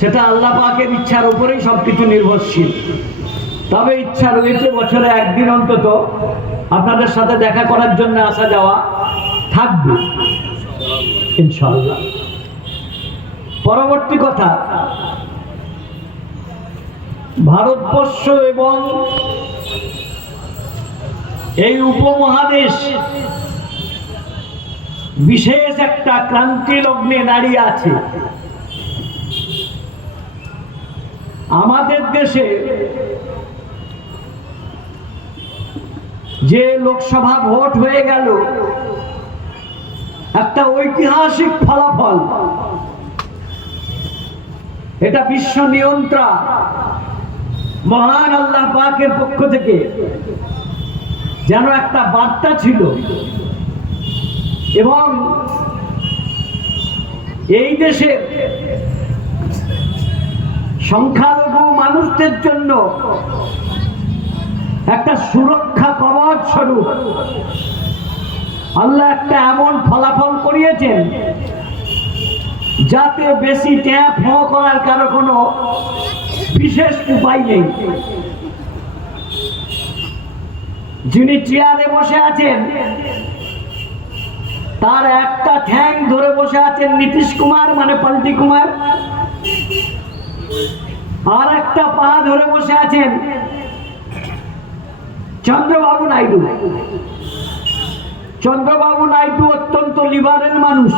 সেটা আল্লাহ পাকের ইচ্ছার উপরেই সবকিছু নির্ভরশীল। তবে ইচ্ছা রয়েছে বছরে একদিন অন্তত আপনাদের সাথে দেখা করার জন্য আসা যাওয়া থাকবে ইনশাআল্লাহ। পরবর্তী কথা, ভারতবর্ষ এবং এই উপমহাদেশ বিশেষ একটা ক্রান্তি লগ্নে দাঁড়িয়ে আছে। আমাদের দেশে যে লোকসভা ভোট হয়ে গেল, একটা ঐতিহাসিক ফলাফল। এটা বিশ্ব নিয়ন্ত্রণ মহান আল্লাহ পাকের পক্ষ থেকে যেন একটা বার্তা ছিল। এবং এই দেশে সংখ্যালঘু মানুষদের জন্য একটা সুরক্ষা কবচ স্বরূপ আল্লাহ একটা এমন ফলাফল করিয়েছেন যাতে বেশি ট্যাপ করার কারো কোনো বিশেষ উপায় নেই। যিনি চেয়ারে বসে আছেন তার একটা ঠ্যাং ধরে বসে আছেন নীতিশ কুমার মানে পাল্টি কুমার, আর একটা পা ধরে বসে আছেন চন্দ্রবাবু নাইডু। চন্দ্রবাবু নাইডু অত্যন্ত লিবারেল মানুষ,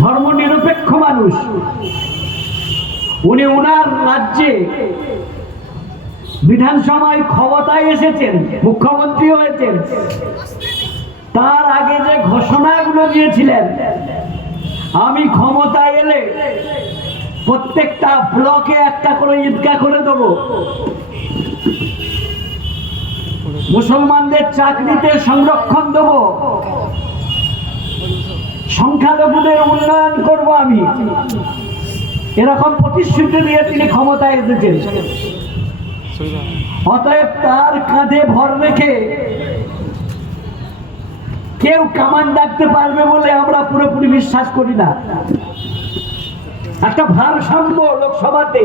ধর্মনিরপেক্ষ মানুষ। উনি ওনার রাজ্যে বিধানসভায় ক্ষমতায় এসেছেন, মুখ্যমন্ত্রী হয়েছেন। তার আগে যে ঘোষণাগুলো দিয়েছিলেন, আমি ক্ষমতায় এলে প্রত্যেকটা ব্লকে একটা করে ঈদগাহ করে দেব, মুসলমানদের চাকরিতে সংরক্ষণ দেব, সংখ্যালঘুদের উন্নয়ন করব আমি, এরকম প্রতিশ্রুতি দিয়ে তিনি ক্ষমতায় এসেছেন। অতএব তার কাঁধে ভর রেখে কেউ কামান ডাকতে পারবে বলে আমরা পুরোপুরি বিশ্বাস করি না। একটা ভারসাম্য লোকসভাতে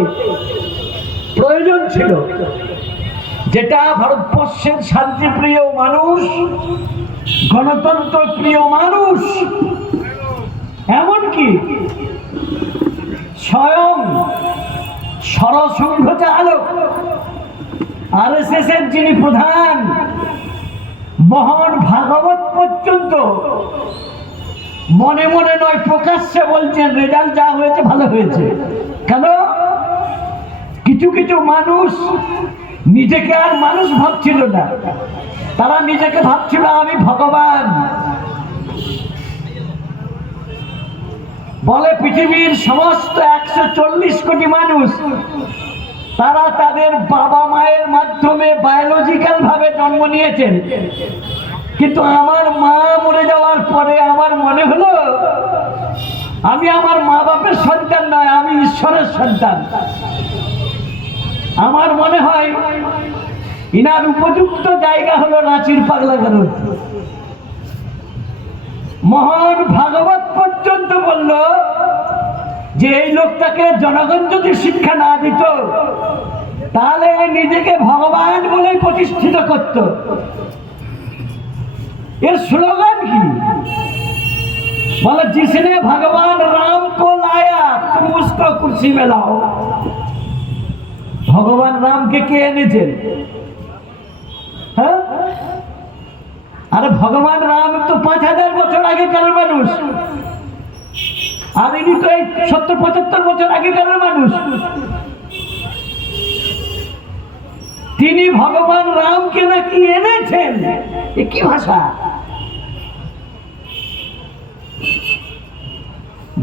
প্রয়োজন ছিল, যেটা ভারতবর্ষের শান্তিপ্রিয় মানুষ, গণতন্ত্র প্রিয় মানুষ, এমনকি স্বয়ং সরসংঘ চালক RSS এর যিনি প্রধান মোহন ভাগবত পর্যন্ত মনে মনে নয় প্রকাশ্যে বলছেন রেজাল্ট যা হয়েছে ভালো হয়েছে। কেন? কিছু কিছু মানুষ নিজেকে আর মানুষ ভাবছিল না, তারা নিজেকে ভাবছিল আমি ভগবান। বলে পৃথিবীর সমস্ত 140 কোটি মানুষ তারা তাদের বাবা মায়ের মাধ্যমে বায়োলজিক্যাল ভাবে জন্ম নিয়েছেন, কিন্তু আমার মা মরে যাওয়ার পরে আমার মনে হলো আমি আমার মা বাপের সন্তান নয়, আমি ঈশ্বরের সন্তান। আমার মনে হয় ইনার উপযুক্ত জায়গা হলো রাঁচির পাগলাগারদ। মোহন ভাগবত পর্যন্ত বলল যে এই লোকটাকে জনগণ যদি শিক্ষা না দিত তাহলে নিজেকে ভগবান বলেই প্রতিষ্ঠিত করত। এর স্লোগান কি? বলে जिसने भगवान राम को लाया तुम उसको कुर्सी में लाओ। ভগবান রামকে কে এনেছেন? হ্যাঁ, আরে ভগবান রাম তো 5000 বছর আগেকার মানুষ, আর ইনি তো এই 70-75 বছর আগেকার মানুষ। তিনি ভগবান রামকে নাকি এনেছেন, এ কি ভাষা?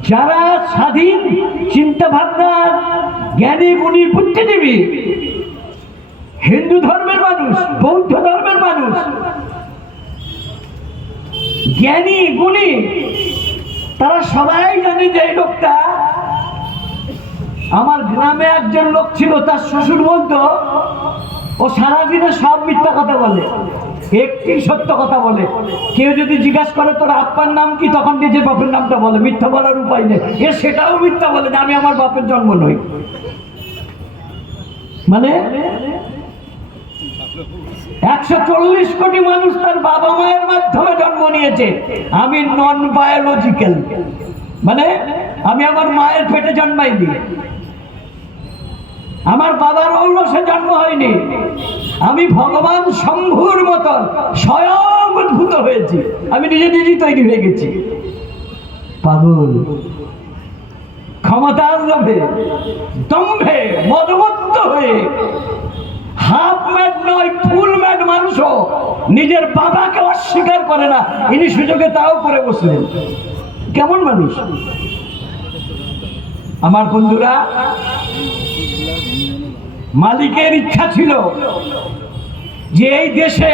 যারা স্বাধীন চিন্তা ভাবনা জ্ঞানী গুণী বুদ্ধিজীবী হিন্দু ধর্মের মানুষ, বৌদ্ধ ধর্মের মানুষ, জ্ঞানী গুণী, তারা সবাই জানে যে এই লোকটা। আমার গ্রামে একজন লোক ছিল, তার শ্বশুর বলতো ও সারাদিনে সব মিথ্যা কথা বলে, একটি সত্য কথা বলে। কেউ যদি জিজ্ঞাসা করে তোর আব্বার নাম কি, তখন নিজের বাপের নামটা বলে, মিথ্যা বলার উপায় নেই। এ সেটাও মিথ্যা বলে যে আমি আমার বাপের জন্ম নই। মানে 140 কোটি মানুষ তার বাবা মায়ের মাধ্যমে জন্ম নিয়েছে, আমি নন বায়োলজিক্যাল, মানে আমি আমার মায়ের পেটে জন্মাইনি, আমার বাবার ঔরসে জন্ম হয়নি, আমি ভগবান শম্ভুর মতন স্বয়ং উদ্ভূত হয়েছি, আমি নিজে নিজেই তৈরি হয়ে গেছি। পাগল, ক্ষমতার লোভে, দম্ভে মদমত্ত হয়ে হাফ ম্যাড নয় ফুল ম্যাড মানুষও নিজের বাবাকে অস্বীকার করে না, ইনি সুযোগে তাও করে বসলেন। কেমন মানুষ? আমার বন্ধুরা, মালিকের ইচ্ছা ছিল যে এই দেশে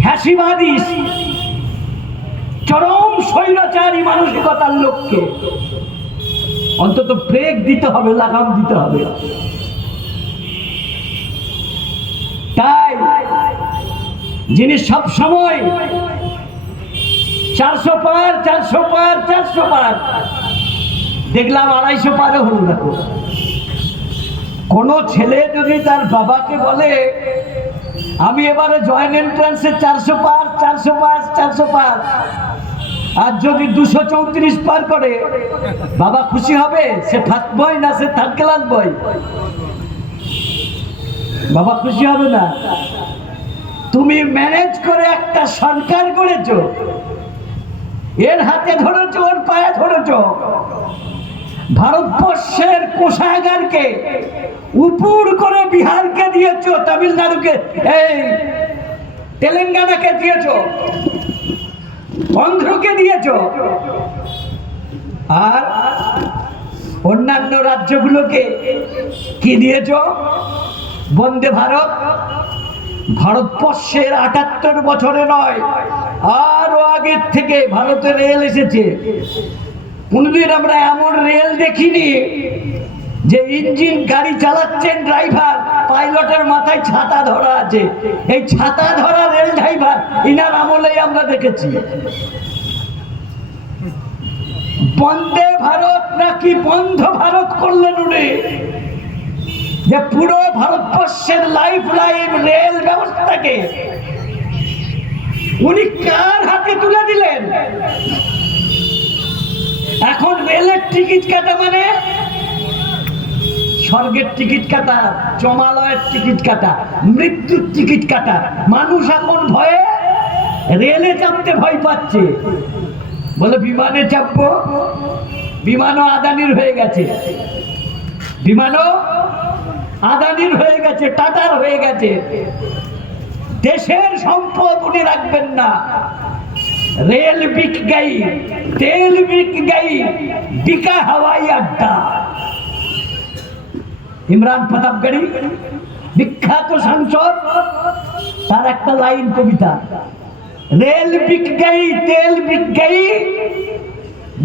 ফ্যাসিবাদী চরম স্বৈরাচারী মানসিকতার লোককে অন্তত ব্রেক দিতে হবে, লাগাম দিতে হবে। তাই যিনি সব সময় 400 পার 400 পার 400 পার, দেখলাম 250 পারও হল না। কোন ছেলে যদি তার বাবাকে বলে আমি এবারে জয়েন্ট এন্ট্রান্সে 400 পার 400 পার 400 পার, আর যদি 234 পার করে, বাবা খুশি হবে? সে ফার্স্ট বয় না সে থার্ড ক্লাস বয়? বাবা খুশি হবে না। তুমি ম্যানেজ করে একটা সরকার করেছো, এর হাতে ধরেছো, ওর পায়ে ধরেছো, ভারতবর্ষের কোষাগারকে উপুর করে বিহারকে দিয়েছো, তামিলনাড়ুকে, এই তেলেঙ্গানাকে দিয়েছো, অন্ধ্রকে দিয়েছো, আর অন্যান্য রাজ্যগুলোকে কি দিয়েছো? বন্দে ভারত। ভারতবর্ষের 78 বছরে নয়, আরো আগের থেকে ভারতে রেল এসেছে। কোনদিন আমরা এমন রেল দেখিনি যে ইঞ্জিন গাড়ি চালাচ্ছেন ড্রাইভার, পাইলটের মাথায় ছাতা ধরা আছে। এই ছাতা ধরা রেল ড্রাইভার ইনার আমলেই আমরা দেখেছি। বন্দে ভারত নাকি বন্ধ ভারত করলেন উনি, যে পুরো ভারতবর্ষের লাইফ লাইন রেল ব্যবস্থাকে উনি কার হাতে তুলে দিলেন? এখন রেলের টিকিট কাটা মানে স্বর্গের টিকিট কাটা, জমালয়ের টিকিট কাটা, মৃত্যুর টিকিট কাটা। মানুষ এখন ভয়ে রেলে চাপতে ভয় পাচ্ছে, বলে বিমানে চাপবো, বিমানও আদানির হয়ে গেছে, বিমানও আদানির হয়ে গেছে, টাটার হয়ে গেছে। দেশের সম্পদ উনি রাখবেন না। रेल बिक गई, तेल बिक गई, बिका हवाई अड्डा। ইমরান প্রতাপগড়ি বিখ্যাত সাংসদ, তার একটা লাইন কবিতা, रेल बिक गई, तेल बिक गई,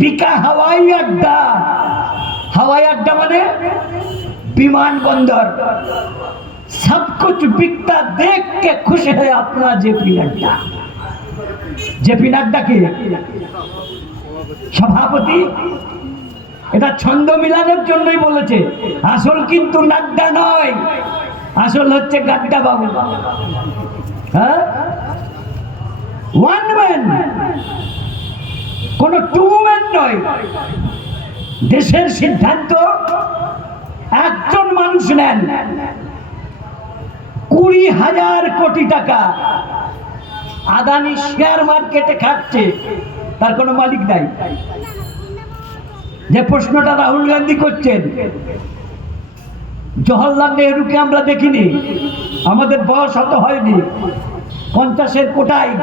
बिका हवाई अड्डा। हवाई अड्डा माने विमानबंदर। सब कुछ बिकता देख के खुश है अपना जेपी नड्डा। जेपी नड्डा के সভাপতি, এটা ছন্দ মিলানোর জন্যই বলেছে, আসল কিন্তু নাড্ডা নয়, আসল হচ্ছে গাড্ডা বাবু। হ্যাঁ, ওয়ান ম্যান, কোন টু ম্যান নয়। দেশের সিদ্ধান্ত একজন মানুষ নেন, 20,000 কোটি টাকা আদানি শেয়ার মার্কেটে খাচ্ছে, তার কোনো মালিক নাই। যে প্রশ্নটা রাহুল গান্ধী করছেন, জওহরলাল নেহরুকে আমরা দেখিনি, আমাদের বয়স অত হয়নি, 50-এর কোটায়।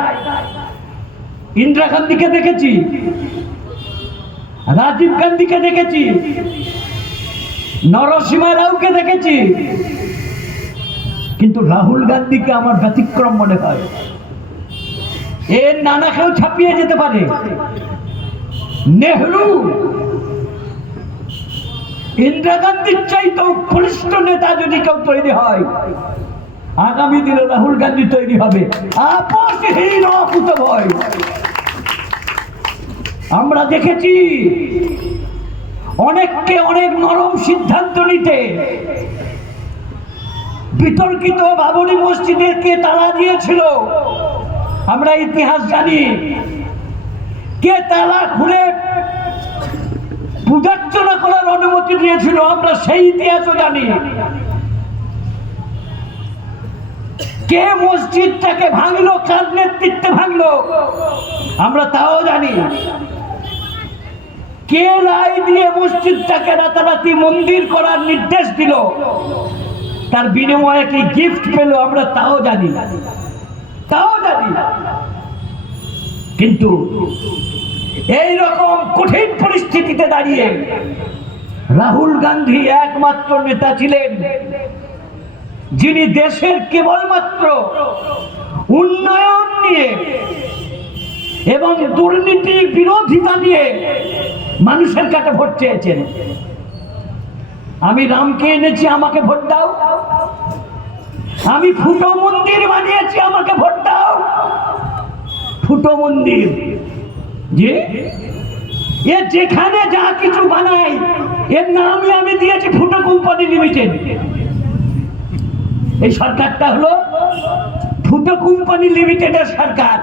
ইন্দিরা গান্ধীকে দেখেছি, রাজীব গান্ধীকে দেখেছি, নরসিংহ রাওকে দেখেছি, কিন্তু রাহুল গান্ধীকে আমার ব্যতিক্রম মনে হয়। এর নানাকেও ছাপিয়ে যেতে পারে। নেহরু ইন্দিরা গান্ধীর চাইতেও বলিষ্ঠ নেতা যদি কেউ তৈরি হয়, আগামী দিনে রাহুল গান্ধী তৈরি হবে। আপসহীন অকুতভয়। আমরা দেখেছি অনেককে অনেক নরম সিদ্ধান্ত নিতে। বিতর্কিত বাবরি মসজিদের কে তালা দিয়েছিল আমরা ইতিহাস জানি। কে তালা খুলে পূজার্চনা করার অনুমতি দিয়েছিল আমরা সেই ইতিহাসও জানি। কে মসজিদটাকে ভাঙলো, কার নেতৃত্বে ভাঙলো আমরা তাও জানি। কে রায় দিয়ে মসজিদটাকে রাতারাতি মন্দির করার নির্দেশ দিল, তার বিনিময়ে কি গিফট পেল আমরা তাও জানি। কিন্তু এই রকম কঠিন পরিস্থিতিতে দাঁড়িয়ে রাহুল গান্ধী একমাত্র নেতা ছিলেন যিনি দেশের কেবলমাত্র উন্নয়ন নিয়ে এবং দুর্নীতি বিরোধিতা নিয়ে মানুষের কাছে ভোট চেয়েছেন। আমি রামকে এনেছি, আমাকে ভোট দাও। আমি ফুটো মন্দির বানিয়েছি, আমাকে ভোট দাও। ফুটো মন্দির যে এ যেখানে যা কিছু বানায় এর নামই আমি দিয়েছি ফুটো কোম্পানি লিমিটেড। এই সরকারটা হলো ফুটো কোম্পানি লিমিটেডের সরকার।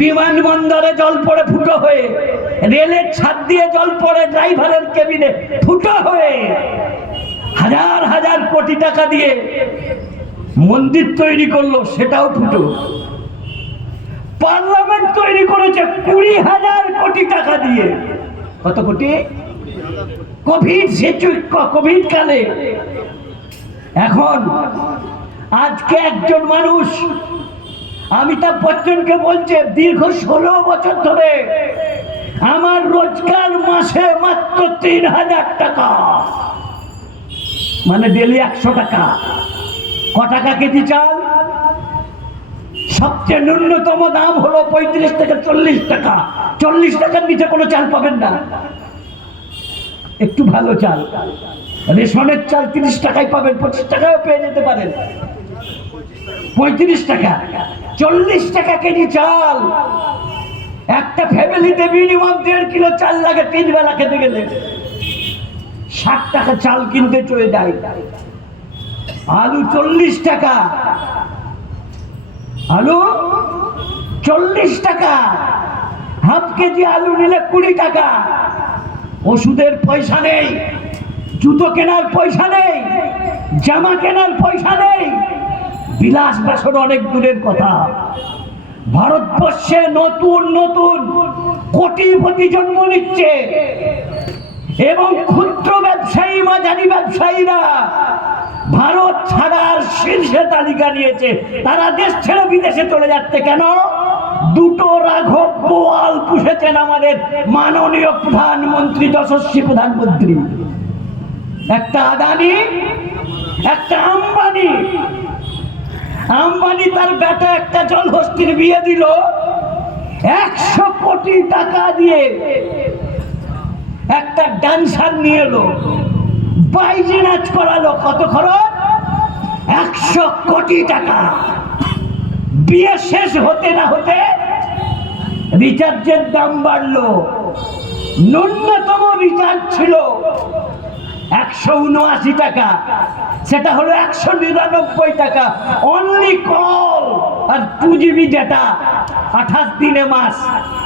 বিমানবন্দরে জল পড়ে ফুটো হয়ে, রেলের ছাদ দিয়ে জল পড়ে ড্রাইভারের কেবিনে ফুটো হয়ে, হাজার হাজার কোটি টাকা দিয়ে মন্দির তৈরি করলো, সেটাও ফুটো। পার্লামেন্ট তৈরি করেছে 20,000 কোটি টাকা দিয়ে। কত কোটি? কোভিড কালে। এখন আজকে একজন মানুষ অমিতাভ বচ্চনকে বলছে দীর্ঘ 16 বছর ধরে আমার রোজগার মাসে মাত্র 3,000 টাকা, মানে ডেলি 100 টাকা। ক টাকা কেজি চাল? সবচেয়ে ন্যূনতম দাম হলো 35 থেকে 40 টাকা। 40 টাকার নিচে কোনো চাল পাবেন না। একটু ভালো চাল, রেশনের চাল 30 টাকায় পাবেন, 25 টাকায় পেয়ে যেতে পারেন। 35 টাকা, 40 টাকা কেজি চাল। একটা ফ্যামিলিতে মিনিমাম 1.5 কিলো চাল লাগে 3 বেলা খেতে গেলে। 60 টাকা চাল কিনতে চলে যায়। আলু 40 টাকা, আলু 40 টাকা। হাফ কেজি আলু নিলে 20 টাকা। ওষুধের পয়সা নেই, জুতো কেনার পয়সা নেই, জামা কেনার পয়সা নেই। বিলাস বাসন অনেক দূরের কথা। ভারতবর্ষে নতুন নতুন কোটিপতি জন্ম নিচ্ছে এবং ক্ষুদ্র ব্যবসায়ী, মাঝারি ব্যবসায়ীরা ভারত ছাড়ার শীর্ষে তালিকা নিয়েছে। তারা দেশ ছেড়ে বিদেশে চলে যাচ্ছে কেন? দুটো রাঘব বোয়াল পুষেছেন আমাদের মাননীয় প্রধানমন্ত্রী, যশস্বী প্রধানমন্ত্রী। একটা আদানি, একটা আম্বানি। আম্বানি তার বেটা একটা জলহস্তির বিয়ে দিল 100 কোটি টাকা দিয়ে। একটা ডান্সার নিয়ে এলো, বাইজি নাচ করালো। কত খরচ? 100 কোটি টাকা। বিয়ে শেষ হতে না হতে রিচার্জের দাম বাড়লো। ন্যূনতম রিচার্জ ছিল 179 টাকা, সেটা হলো 199 টাকা। অনলি কল আর 2GB ডেটা, 28 দিনে মাস।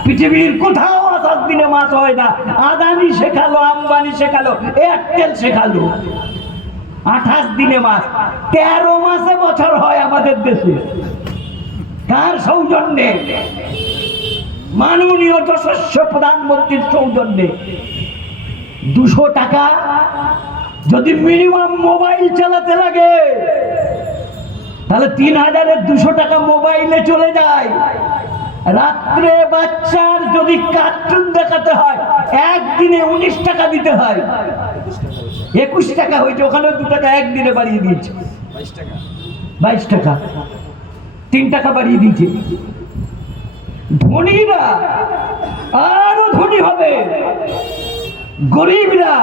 পৃথিবীর কোথাও 28 দিনে মাস হয় না। আদানি শেখালো, আম্বানি শেখালো, এয়ারটেল শেখালো। 28 দিনে মাস। 13 মাসে বছর হয় আমাদের দেশে। কার সৌজন্যে? মাননীয় যশস্বী প্রধানমন্ত্রীর সৌজন্যে। 200 টাকা যদি মিনিমাম মোবাইল চালাতে লাগে, তাহলে 3,000-এর 200 টাকা মোবাইলে চলে যায়। রাত্রে বাচ্চার যদি কার্টুন দেখাতে হয় একদিনে 19 টাকা দিতে হয়। 21 টাকা হয়েছে, ওখানে 2 টাকা একদিনে বাড়িয়ে দিয়েছে। 22 টাকা, 3 টাকা বাড়িয়ে দিয়েছে। ধনীরা আরো ধনী হবে, গরিবরা